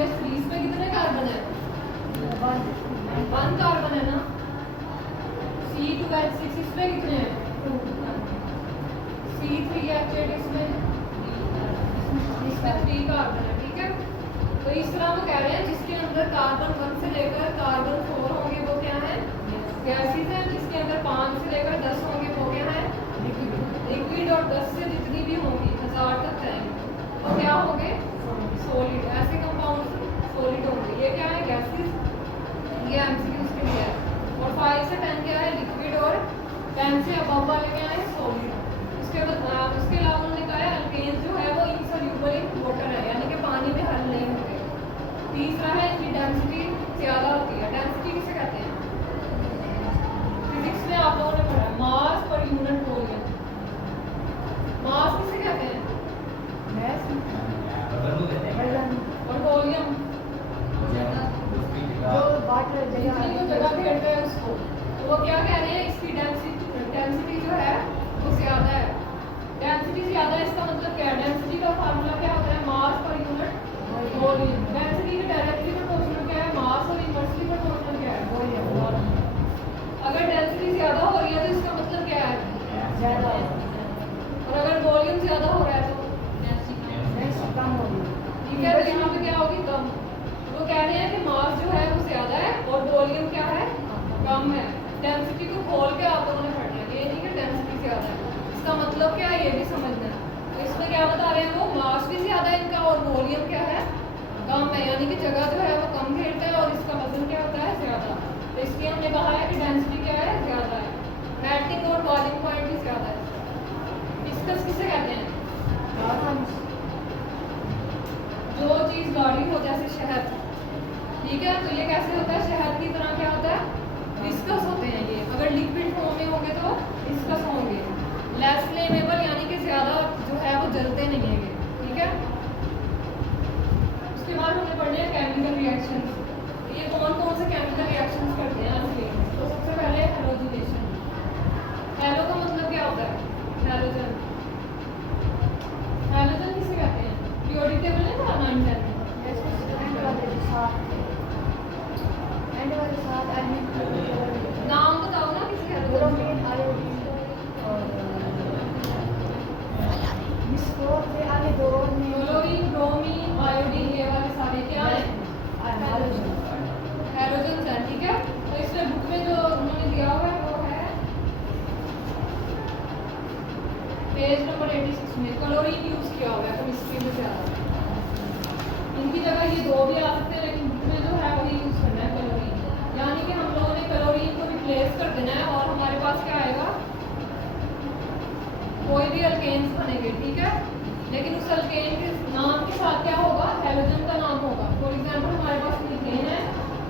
CH3 इसमें कितने carbon है? 1 कार्बन है ना। C2H6 इसमें कितने हैं? 2। C3H8 इसमें 3 कार्बन है। ठीक है, तो इस तरह वो कह रहे हैं जिसके अंदर कार्बन 1 से लेकर कार्बन 4 होंगे वो क्या है? गैसेस है। जिसके अंदर 5 से लेकर 10 होंगे वो क्या है? लिक्विड। और 10 से जितनी भी होंगी 1000 तक जाएंगे वो क्या होंगे? सॉलिड। ऐसे कंपाउंड सॉलिड होंगे। ये क्या है? गैसेस। ये एमसीक्यू के लिए है। और 5 से 10 क्या है? लिक्विड। और 10 से अबव वाले क्या है? सॉलिड। उसके अलावा उन्होंने कहा है अल्केन्स जो है वो इनसॉल्यूबल इन वाटर है, यानी कि पानी में हल नहीं होते। तीसरा है इनकी डेंसिटी ज़्यादा होती है। डेंसिटी किसे कहते हैं? फिजिक्स में आप लोगों ने पढ़ा मास पर यूनिट वॉल्यूम। मास किसे कहते हैं? और वॉल्यूम जो जगह घेरता है उसको। तो वो क्या कह रहे हैं? इसकी डेंसिटी जो है वो ज़्यादा है। डेंसिटी ज़्यादा है इसका मतलब क्या है? डेंसिटी का फार्मूला क्या होता है? मास पर यूनिट वॉल्यूम। डेंसिटी के डायरेक्टली प्रोपोर्शनल क्या है? मास। और इनवर्सली प्रोपोर्शनल क्या है? वॉल्यूम। अगर डेंसिटी ज़्यादा हो रही है तो इसका मतलब क्या है? ज़्यादा। और अगर वॉल्यूम ज़्यादा हो रहा है तो डेंसिटी कम होगी। ठीक है, तो यहाँ पे क्या होगी? कम। वो कह रहे हैं कि मास जो है वो ज़्यादा है और वॉल्यूम क्या है? कम है। डेंसिटी को खोल के आप लोगों ने पढ़ना है, ये नहीं कि डेंसिटी ज़्यादा है। इसका मतलब क्या है ये भी समझना है। तो इसमें क्या बता रहे हैं? वो मास भी ज़्यादा है इनका और वॉल्यूम क्या है? कम है, यानी कि जगह जो है वो कम घेरता है और इसका वजन क्या होता है? ज़्यादा। तो इसलिए हमने कहा है कि डेंसिटी क्या है? ज़्यादा है। मेल्टिंग और बॉइलिंग पॉइंट भी ज़्यादा है। डिस्कस किसे कहते हैं? जो चीज़ गाढ़ी हो जैसे शहद। ठीक है, तो ये कैसे होता है? शहद की तरह क्या होता है? डिस्कस होते हैं ये। अगर लिक्विड फॉर्म में होंगे तो डिस्कस होंगे। लेस फ्लेमेबल यानी कि ज़्यादा जो है वो जलते नहीं हैं। ठीक है, उसके बाद हमने पढ़ने हैं केमिकल रिएक्शंस। ये कौन कौन से केमिकल रिएक्शंस करते हैं अल्केन? तो सबसे पहले हैलोजिनेशन। हैलो का मतलब क्या होता है? हैलोजन। हैलोजन किसे कहते हैं? पीरियोडिक टेबल है ना 9 10 में। नाम बताओ ना किसी हैलोजन के। क्लोरीन, ब्रोमीन, आयोडीन, ये वाले सारे क्या हैं? हैलोजन है। ठीक है, तो इसमें बुक में जो उन्होंने दिया हुआ है वो है पेज नंबर 86 में। क्लोरीन यूज किया हुआ है केमिस्ट्री में ज़्यादा। इनकी जगह ये 2 भी आ सकते हैं, लेकिन बुक में जो है वही यूज करना है क्लोरीन। यानी कि हम लोगों ने क्लोरीन को रिप्लेस कर देना है और हमारे पास क्या आएगा? कोई भी अल्केन्स बनेंगे। ठीक है, लेकिन उस अल्केन के नाम के साथ क्या होगा? हैलोजन का नाम होगा। फॉर एग्जांपल हमारे पास मीथेन है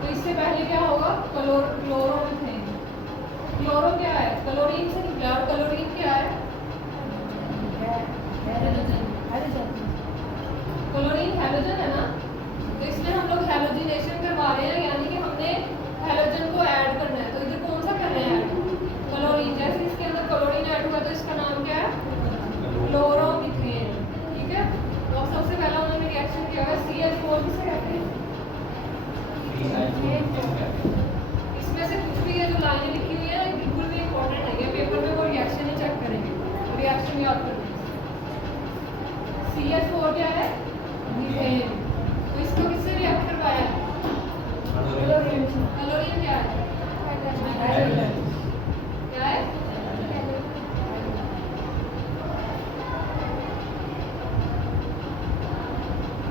तो इससे पहले क्या होगा? क्लोरोमीथेन। क्लोरो क्या है? क्लोरीन से निकला। और क्लोरीन क्या है? क्लोरीन हैलोजन है ना। तो इसमें हम लोग हैलोजिनेशन करवा रहे हैं, यानी कि हमने हैलोजन को ऐड करना है। तो इधर कौन सा कर रहे हैं? क्लोरीन। जैसे इसके अंदर क्लोरीन ऐड हुआ तो इसका नाम क्या है? क्लोरोमीथेन। ठीक है, तो अब सबसे पहला उन्होंने रिएक्शन किया है CH4 किसे कहते हैं? इसमें से कुछ भी ये जो लाइनें लिखी हुई है बिल्कुल भी इंपॉर्टेंट नहीं है। पेपर में वो रिएक्शन ही चेक करेंगे, रिएक्शन याद करना। CH4 क्या है? मीथेन। तो इसको किससे रिएक्ट करवाया है? क्लोरीन। क्लोरीन क्या है? क्या है?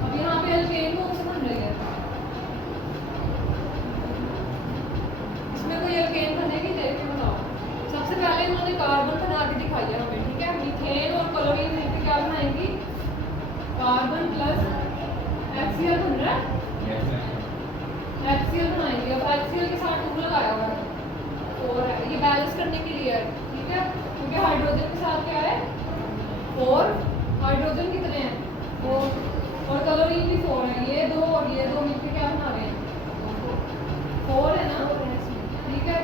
अब यहाँ पे अल्केन कौन सा बन रही है? इसमें कोई अल्केन बनेगी? देख के बताओ। सबसे पहले उन्होंने कार्बन बना के दिखाई है हमें। ठीक है, मीथेन और क्लोरीन मिलकर क्या बनाएंगी? कार्बन प्लस HCl बन रहा है। HCl बनाएंगे। अब HCl के साथ 2 लगाया हुआ है और ये बैलेंस करने के लिए है। ठीक है, क्योंकि हाइड्रोजन के साथ क्या है? 4 हाइड्रोजन कितने हैं? 4 और क्लोरीन भी 4 है। ये 2 और ये 2 मिलकर क्या बना रहे हैं? 4 है ना। ठीक है,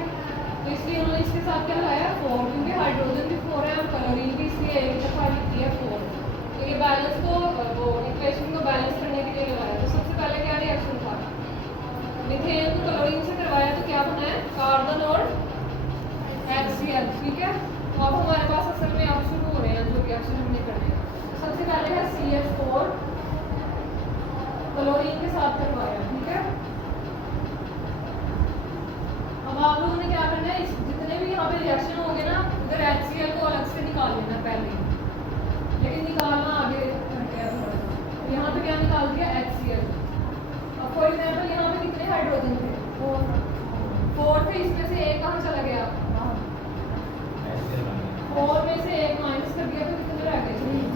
तो इसलिए उन्होंने इसके साथ क्या लगाया? 4, क्योंकि हाइड्रोजन भी 4 है और क्लोरीन भी, इसलिए एक दफा लिखी है 4। तो ये बैलेंस को वो इक्वेशन को बैलेंस करने के लिए लगाया। तो सबसे पहले क्या HCl, ठीक है। तो अब हमारे पास असल में अब शुरू हो रहे हैं जो रिएक्शन हमने करने हैं। तो सबसे पहले है CH4 क्लोरीन के साथ करवाया, ठीक है। अब आप लोगों ने क्या करना है, इस जितने भी यहाँ पे रिएक्शन होंगे ना, उधर HCl को अलग से निकाल लेना पहले, लेकिन निकालना आगे रह गया थोड़ा सा। तो यहाँ पे क्या निकाल दिया, HCl। अब फॉर एग्जाम्पल यहाँ पे कितने हाइड्रोजन थे, 4 थे, इसमें से एक कहाँ चला गया, 4 में से एक माइनस कर दिया तो कितने रह गए, 3।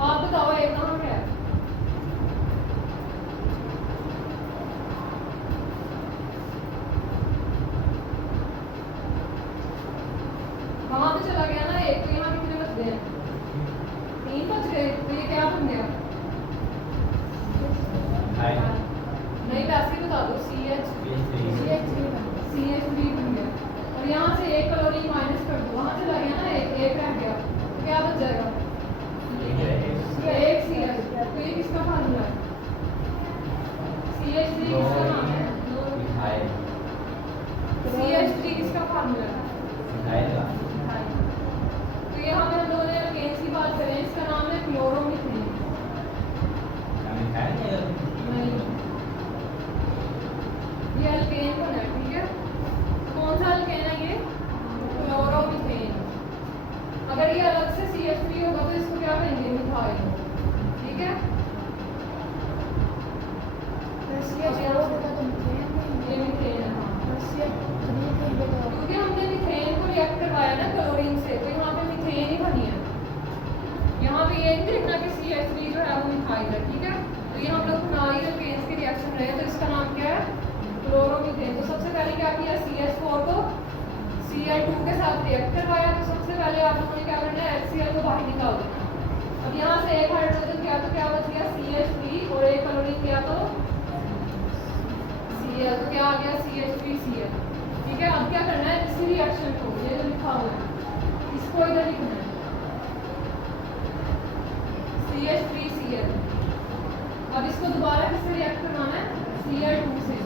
आप बताओ एक कहाँ गया, वहां पे चला गया ना एक। तो यहाँ कितने बच गए, 3 बच गए। तो ये क्या बन गया, नहीं वैसे ही बता दो, CH3 बन गया। और यहाँ से एक क्लोरीन माइनस कर दो, वहां चला गया ना एक रह गया, तो क्या बच जाएगा, एक CH। तो ये किसका फार्मूला है, CH3 किसका नाम है, CH3 किसका फार्मूला है। तो यहाँ पे हम लोगों ने अल्केन्स की बात करें, इसका नाम है क्लोरोमीथेन। नहीं, ये अल्केन बना है, ठीक है। कौन सा अल्केन है ये, क्लोरोमीथेन। अगर ये अलग से CH3 होगा तो इसको क्या कहेंगे, मिथाइल, ठीक है। ये मीथेन है, हाँ। क्योंकि हमने मीथेन को रिएक्ट करवाया ना क्लोरीन से, तो यहाँ पे मीथेन ही बनी है। यहाँ पे ये नहीं देखना कि CH3 जो है वो मिथाइल है, ठीक है। तो ये हम लोग नारी अल्केन्स के रिएक्शन रहे, तो इसका नाम क्या है, क्लोरोमीथेन। तो सबसे पहले क्या किया, CH4 को Cl2 के साथ रिएक्ट करवाया। तो सबसे पहले आप लोगों ने क्या करना है, HCl को बाहर निकाल देना। अब यहाँ से एक हाइड्रोजन गया तो क्या बच गया, CH3, और एक क्लोरीन गया तो Cl, तो क्या आ गया, CH3Cl, ठीक है। अब क्या करना है, इसी रिएक्शन को, ये जो लिखा हुआ है इसको इधर लिखना है, CH3Cl। अब इसको दोबारा किससे रिएक्ट करवाना है, Cl2 से।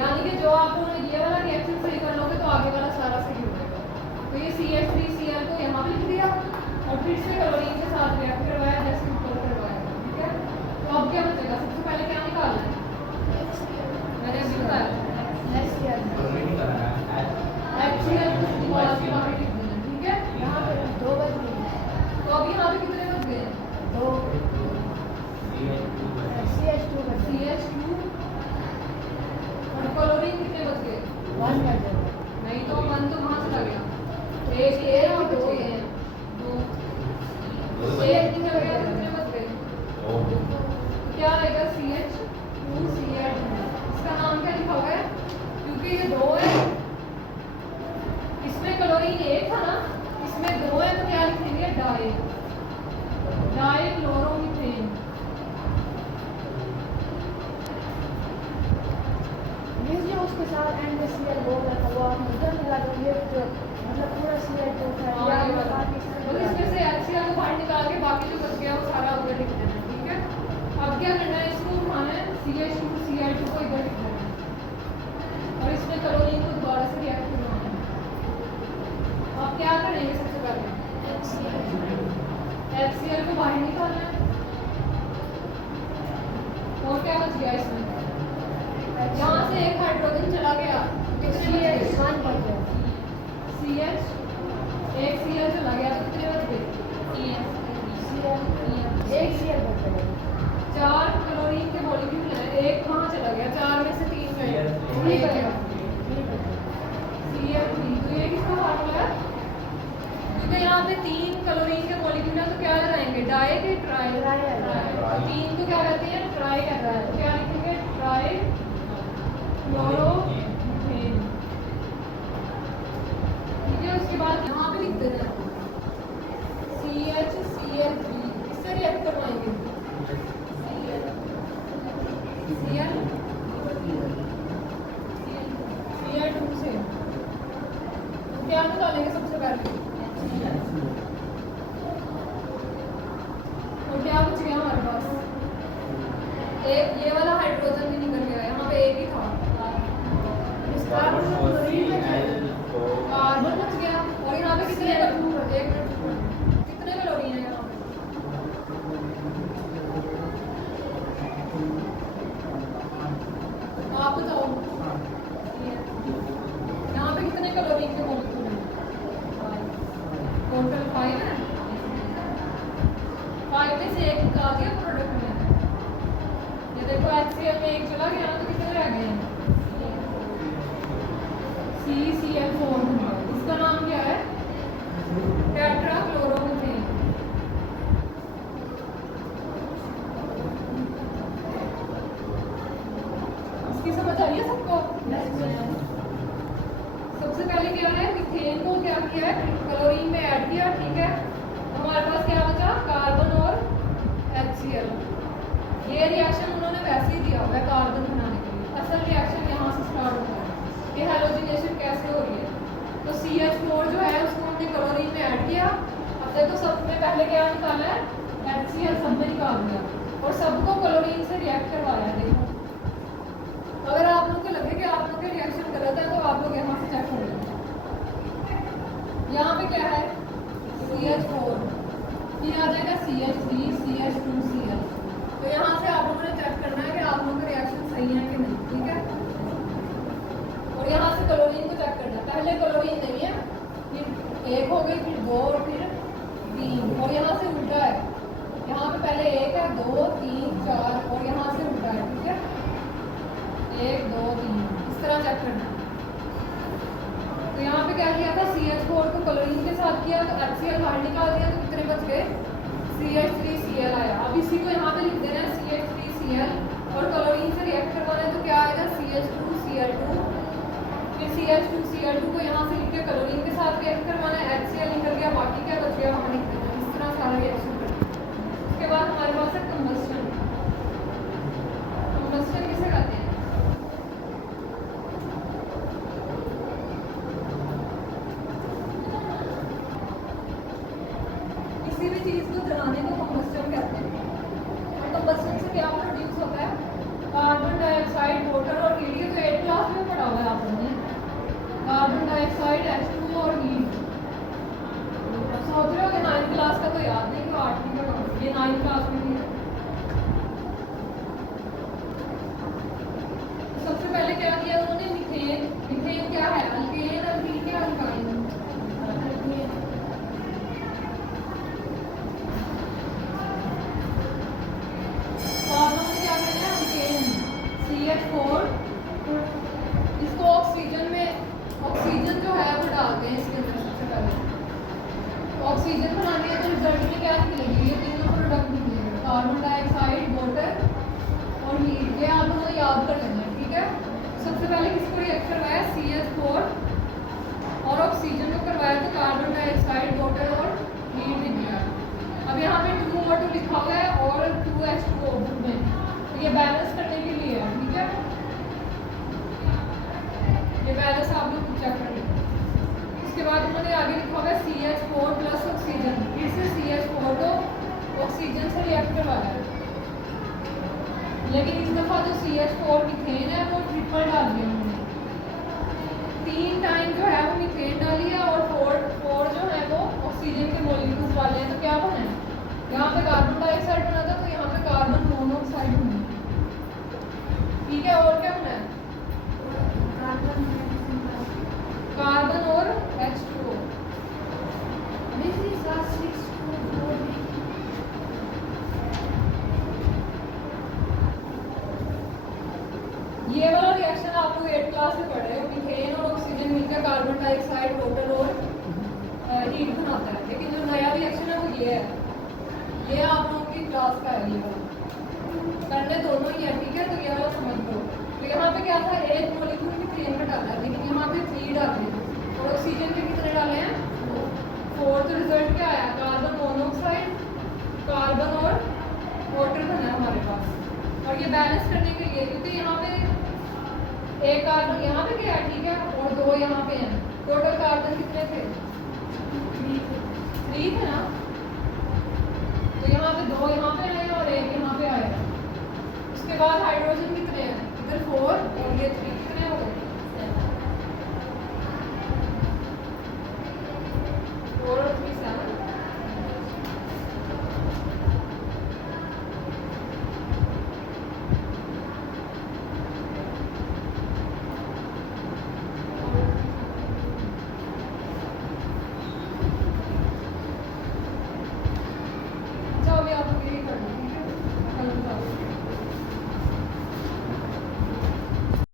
यानी कि जो आप लोगों ने ये वाला रिएक्शन सही कर लोगे तो आगे वाला सारा सही हो जाएगा। तो ये CH3Cl को यहाँ पे लिख दिया और फिर से क्लोरीन के साथ रिएक्ट करवाया जैसे ऊपर करवाया, ठीक है। तो अब क्या बचेगा, सबसे पहले क्या निकालना है, मैंने अभी बताया HCl को बाहर लिख देना, ठीक है। यहाँ पे 2 बच गए, तो अब यहाँ पे कितने बच गए, 2, CH2 और क्लोरीन कितने बच गए, 1 बच गए। नहीं तो 1 तो कहाँ चला गया, एक ये और 2 ये, 2 एक निकल गया तो कितने बच गए, क्या आएगा, CH2Cl। इसका नाम क्या लिखा हुआ है, क्योंकि ये 2 है, इसमें क्लोरीन 1 था ना, इसमें 2 है, तो क्या लिखेंगे, डाइक्लोरोमीथेन। उसके साथ NaCl बोल रहा था, वो आपने उधर मिला दो, ये जो मतलब पूरा Cl2 था, तो इसमें से HCl को बाहर निकाल के बाकी जो बच गया वो सारा उधर लिख देना, ठीक है। अब क्या करना है, इसको उठाना है, CH2Cl2 को इधर लिख देना है और इसमें क्लोरीन को दोबारा से रिएक्ट करवाना है। अब क्या करेंगे, सबसे पहले HCl को बाहर निकालना है। और क्या बच गया इसमें, यहाँ से एक हाइड्रोजन चला गया, कितने बच गए, CH, एक Cl चला गया तो कितने बच गए, एक Cl बच गया। 4 क्लोरीन के मॉलिक्यूल हैं, एक कहाँ चला गया, 4 में से 3 गए, 3 बचेगा, Cl3। तो ये किसका फार्मूला है, क्योंकि यहाँ पे 3 क्लोरीन के मॉलिक्यूल है तो क्या लगाएंगे, डाई के ट्राई, 3 को क्या कहते हैं, ट्राई कहता है। तो क्या लिखेंगे, ट्राई क्लोरोमीथेन, ठीक है। उसके बाद यहाँ पे लिख देना CHCl3, इससे रिएक्ट करवाएंगे, Cl2 से। तो क्या निकालेंगे सबसे पहले, और क्या बच गया हमारे पास, एक ये वाला हाइड्रोजन भी निकल गया, यहाँ पे एक ही था, इसका क्लोरीन में निकाल दिया प्रोडक्ट में। ये देखो HCl में एक चला गया ना, तो कितने रह गए हैं? CCl4। इसका नाम क्या है? टेट्राक्लोरोमीथेन। इसकी समझ आई है सबको? सबसे पहले क्या है, मीथेन को क्या किया है, क्लोरीन में ऐड किया, ठीक है। हमारे पास क्या बचा? कार्बन और HCl। ये रिएक्शन उन्होंने वैसे ही दिया हुआ है कार्बन बनाने के लिए। असल रिएक्शन यहाँ से स्टार्ट होता है कि हैलोजिनेशन कैसे हो रही है। तो CH4 जो है उसको हमने क्लोरीन में ऐड किया। अब देखो सब में पहले क्या निकाला है? HCl सब में निकाल दिया और सबको क्लोरीन से रिएक्ट करवाया है। देखो अगर आप लोग को लगे कि आप लोग के रिएक्शन गलत है तो आप लोग यहाँ से चेक कर लेंगे। यहाँ पे क्या है? CH4, फिर आ जाएगा CH3, CH2Cl। तो यहाँ से आप लोगों ने चेक करना है कि आप लोगों का रिएक्शन सही है कि नहीं, ठीक है। और यहाँ से क्लोरीन को चेक करना है। पहले क्लोरीन नहीं है, फिर एक हो गई, फिर दो और फिर तीन, और यहाँ से उल्टा है। यहाँ पे पहले एक है, 2 3 4 और यहाँ से उल्टा है, ठीक है। 1 2 3 इस तरह चेक करना है। तो यहाँ पे क्या किया था? CH4 को क्लोरीन के साथ किया तो HCl बाहर निकाल दिया, तो कितने बच गए? CH3Cl आया। अब इसी को यहाँ पे लिख देना है CH3Cl और क्लोरीन से रिएक्ट करवाना है तो क्या आएगा? CH2Cl2। फिर CH2Cl2 को यहाँ से लिख के क्लोरीन के साथ रिएक्ट करवाना है, HCl निकल गया, बाकी क्या बच गया वहाँ लिख देना। इस तरह सारा रिएक्शन करना है। उसके बाद हमारे पास है कंबस्शन। कंबस्शन किसे कहते हैं? किसी भी चीज को जलाने को कंबस्शन कहते हैं। और कंबस्शन से क्या प्रोड्यूस होता है? कार्बन डाइऑक्साइड, वाटर और हीट। ये तो 8th क्लास में पढ़ा हुआ है आप लोगों ने। कार्बन डाइऑक्साइड, H2O और हीट। सोच रहे हो कि 9th क्लास का तो याद नहीं, तो 8वीं का कौन? ये 9th क्लास में भी है। सबसे पहले क्या किया उन्होंने? मीथेन। मीथेन क्या है? अल्केन, अल्कीन क्या? अल्काइन। कार्बन में क्या करना है? Alkane, CH4। इसको ऑक्सीजन में, ऑक्सीजन जो है वो डालते हैं इसके अंदर। सबसे पहले ऑक्सीजन बनानी है तो रिजल्ट में क्या निकलेगी? ये तीनों प्रोडक्ट निकलेंगे, कार्बन डाइऑक्साइड, वाटर और हीट। ये आप लोगों को याद कर लेना है, ठीक है। सबसे पहले किसको रिएक्ट करवाया? CH4 और ऑक्सीजन को करवाया तो कार्बन डाइऑक्साइड, वाटर और हीट निकला। अब यहाँ पे 2 और 2 लिखा हुआ है और 2H2O में, तो ये बैलेंस करने के लिए है, ठीक है। ये बैलेंस आप लोग चेक कर लेंगे। उसके बाद उन्होंने आगे लिखा हुआ है CH4 प्लस ऑक्सीजन। फिर से CH4 को ऑक्सीजन से रिएक्ट करवाया है, लेकिन इस दफा जो CH4 मीथेन है वो ट्रिपल डाल दिया उन्होंने। 3 टाइम जो है वो मीथेन डाली है और 4 जो है वो ऑक्सीजन के मॉलिक्यूल्स वाले हैं। तो क्या बना है? यहाँ पे कार्बन डाइऑक्साइड बना था तो यहाँ पे कार्बन मोनोऑक्साइड बना, ठीक है। और क्या बना है? कार्बन और H2O। This is R624. ये वाला रिएक्शन आप लोग 8th क्लास में पढ़ रहे हो। मीथेन और ऑक्सीजन मिलकर कार्बन डाइऑक्साइड, वाटर और हीट बनाता है। लेकिन जो नया रिएक्शन है वो ये है। ये आप लोगों की क्लास का है। ये वाला करने दोनों ही है, ठीक है। तो ये वाला समझ लो। तो यहाँ पे क्या था? 1 मॉलिक्यूल मीथेन का डाला है, लेकिन यहाँ पे 3 डाले हैं और ऑक्सीजन के कितने डाले हैं? 4। तो रिजल्ट क्या आया? कार्बन मोनोऑक्साइड, कार्बन और वाटर बना है हमारे पास। और ये बैलेंस करने के लिए, क्योंकि यहाँ पे एक कार्बन यहाँ पे क्या है, ठीक है, और 2 यहाँ पे हैं। टोटल कार्बन कितने थे? 3 थे ना। तो यहाँ पे 2 यहाँ पे आए और 1 यहाँ पे आया। उसके बाद हाइड्रोजन कितने हैं? इधर 4 और ये 3।